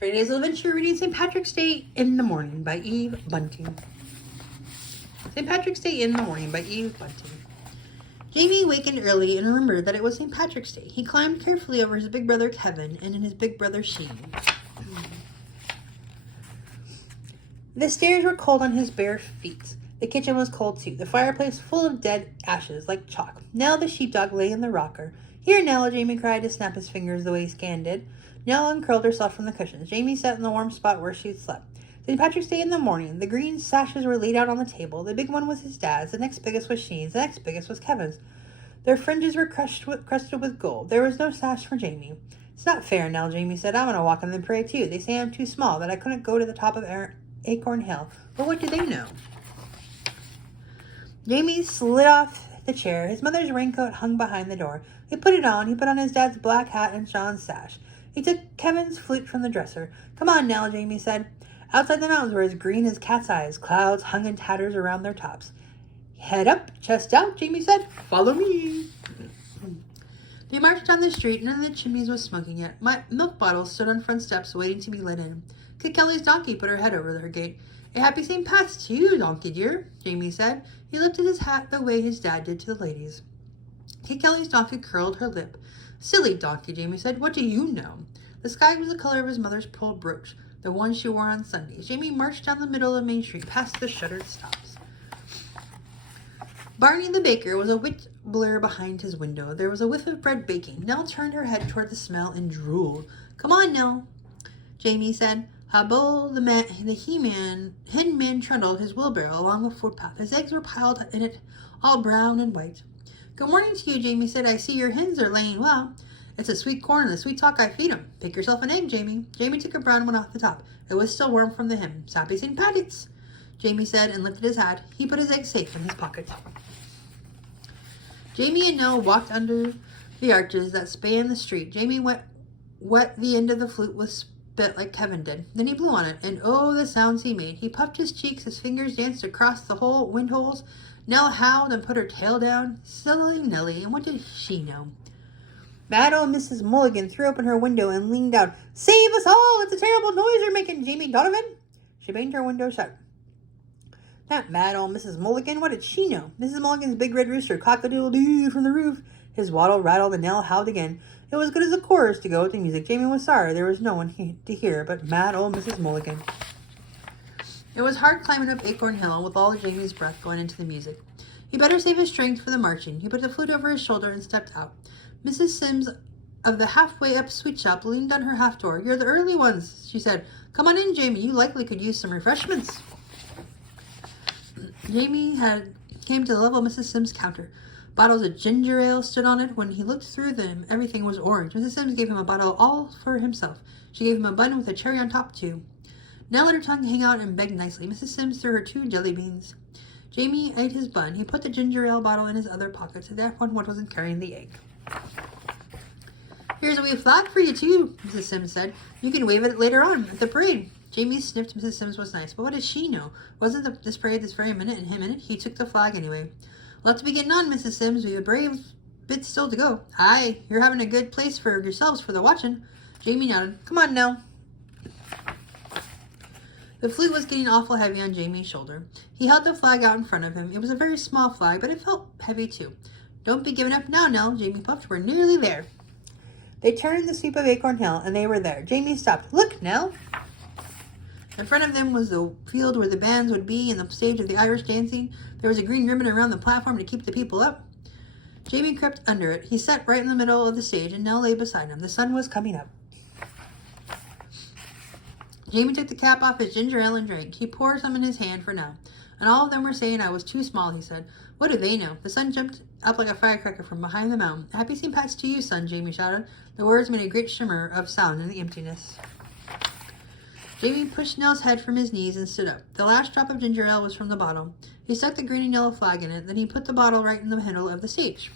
Friday's Adventure reading St. Patrick's Day in the Morning by Eve Bunting. St. Patrick's Day in the Morning by Eve Bunting. Jamie wakened early and remembered that it was St. Patrick's Day. He climbed carefully over his big brother Kevin and in his big brother Sheen. The stairs were cold on his bare feet. The kitchen was cold too, the fireplace full of dead ashes like chalk. Nell the sheepdog lay in the rocker. Here, Nell, Jamie cried to snap his fingers the way Scan did. Nell uncurled herself from the cushions. Jamie sat in the warm spot where she'd slept. St. Patrick's Day in the morning. The green sashes were laid out on the table. The big one was his dad's. The next biggest was Sheen's. The next biggest was Kevin's. Their fringes were crusted with gold. There was no sash for Jamie. It's not fair, Nell, Jamie said. I want to walk on the parade too. They say I'm too small, that I couldn't go to the top of Acorn Hill. But what do they know? Jamie slid off the chair. His mother's raincoat hung behind the door. He put it on. He put on his dad's black hat and Sean's sash. He took Kevin's flute from the dresser. Come on, Nell, Jamie said. Outside the mountains were as green as cat's eyes. Clouds hung in tatters around their tops. Head up, chest out, Jamie said. Follow me. They marched down the street. None of the chimneys was smoking yet. Milk bottles stood on front steps waiting to be let in. Kit Kelly's donkey put her head over her gate. A happy St. Pat's to you, donkey dear, Jamie said. He lifted his hat the way his dad did to the ladies. Kit Kelly's donkey curled her lip. Silly donkey, Jamie said. What do you know? The sky was the color of his mother's pearl brooch, the one she wore on Sundays. Jamie marched down the middle of Main Street, past the shuttered stops. Barney the baker was a white blur behind his window. There was a whiff of bread baking. Nell turned her head toward the smell and drooled. Come on, Nell, Jamie said. Hobble, the hen man trundled his wheelbarrow along the footpath. His eggs were piled in it, all brown and white. Good morning to you, Jamie said. I see your hens are laying well. It's the sweet corn and the sweet talk I feed 'em. Pick yourself an egg, Jamie. Jamie took a brown one off the top. It was still warm from the hen. Happy St. Patty's, Jamie said and lifted his hat. He put his egg safe in his pocket. Jamie and Nell walked under the arches that spanned the street. Jamie wet the end of the flute with spit like Kevin did. Then he blew on it, and oh, the sounds he made. He puffed his cheeks, his fingers danced across the wind holes. Nell howled and put her tail down. Silly Nellie, and what did she know? Mad old Mrs. Mulligan threw open her window and leaned out. Save us all! It's a terrible noise you're making, Jamie Donovan! She banged her window shut. That mad old Mrs. Mulligan, what did she know? Mrs. Mulligan's big red rooster cock-a-doodle-doo from the roof. His wattle rattled and Nell howled again. It was good as a chorus to go with the music. Jamie was sorry there was no one to hear but mad old Mrs. Mulligan. It was hard climbing up Acorn Hill with all of Jamie's breath going into the music. He better save his strength for the marching. He put the flute over his shoulder and stepped out. Mrs. Sims of the halfway up sweet shop leaned on her half door. You're the early ones, she said. Come on in, Jamie. You likely could use some refreshments. Jamie came to the level of Mrs. Sims' counter. Bottles of ginger ale stood on it. When he looked through them, everything was orange. Mrs. Sims gave him a bottle all for himself. She gave him a bun with a cherry on top, too. Nell let her tongue hang out and begged nicely. Mrs. Sims threw her 2 jelly beans. Jamie ate his bun. He put the ginger ale bottle in his other pocket, so that one wasn't carrying the egg. Here's a wee flag for you, too, Mrs. Sims said. You can wave it later on at the parade. Jamie sniffed. Mrs. Sims was nice, but what did she know? Wasn't this parade this very minute and him in it? He took the flag anyway. We'll have to be getting on, Mrs. Sims. We've a brave bit still to go. Aye, you're having a good place for yourselves for the watching. Jamie nodded. Come on now. The flute was getting awful heavy on Jamie's shoulder. He held the flag out in front of him. It was a very small flag, but it felt heavy too. Don't be giving up now, Nell, Jamie puffed. We're nearly there. They turned the sweep of Acorn Hill, and they were there. Jamie stopped. Look, Nell. In front of them was the field where the bands would be and the stage of the Irish dancing. There was a green ribbon around the platform to keep the people up. Jamie crept under it. He sat right in the middle of the stage, and Nell lay beside him. The sun was coming up. Jamie took the cap off his ginger ale and drank. He poured some in his hand for Nell. And all of them were saying I was too small, he said. What do they know? The sun jumped up like a firecracker from behind the mountain. Happy St. Pat's to you, son, Jamie shouted. The words made a great shimmer of sound in the emptiness. Jamie pushed Nell's head from his knees and stood up. The last drop of ginger ale was from the bottle. He stuck the green and yellow flag in it. Then he put the bottle right in the middle of the stage.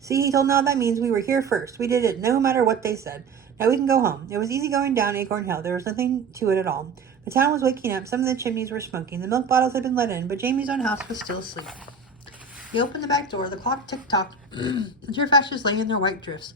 See, he told Nell, that means we were here first. We did it no matter what they said. Now we can go home. It was easy going down Acorn Hill. There was nothing to it at all. The town was waking up. Some of the chimneys were smoking. The milk bottles had been let in, but Jamie's own house was still asleep. He opened the back door. The clock tick-tocked. The turf ashes lay in their white drifts.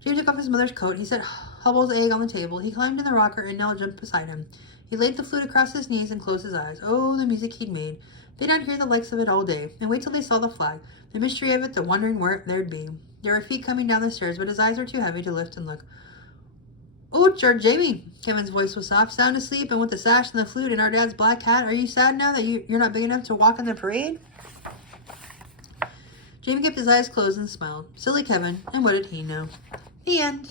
Jamie took off his mother's coat. He set Hubble's egg on the table. He climbed in the rocker, and Nell jumped beside him. He laid the flute across his knees and closed his eyes. Oh, the music he'd made. They'd not hear the likes of it all day. And wait till they saw the flag. The mystery of it, the wondering where there'd be. There were feet coming down the stairs, but his eyes were too heavy to lift and look. Oh, it's our Jamie. Kevin's voice was soft. Sound asleep, and with the sash and the flute and our dad's black hat. Are you sad now that you're not big enough to walk in the parade? Jamie kept his eyes closed and smiled. Silly Kevin, and what did he know? The end.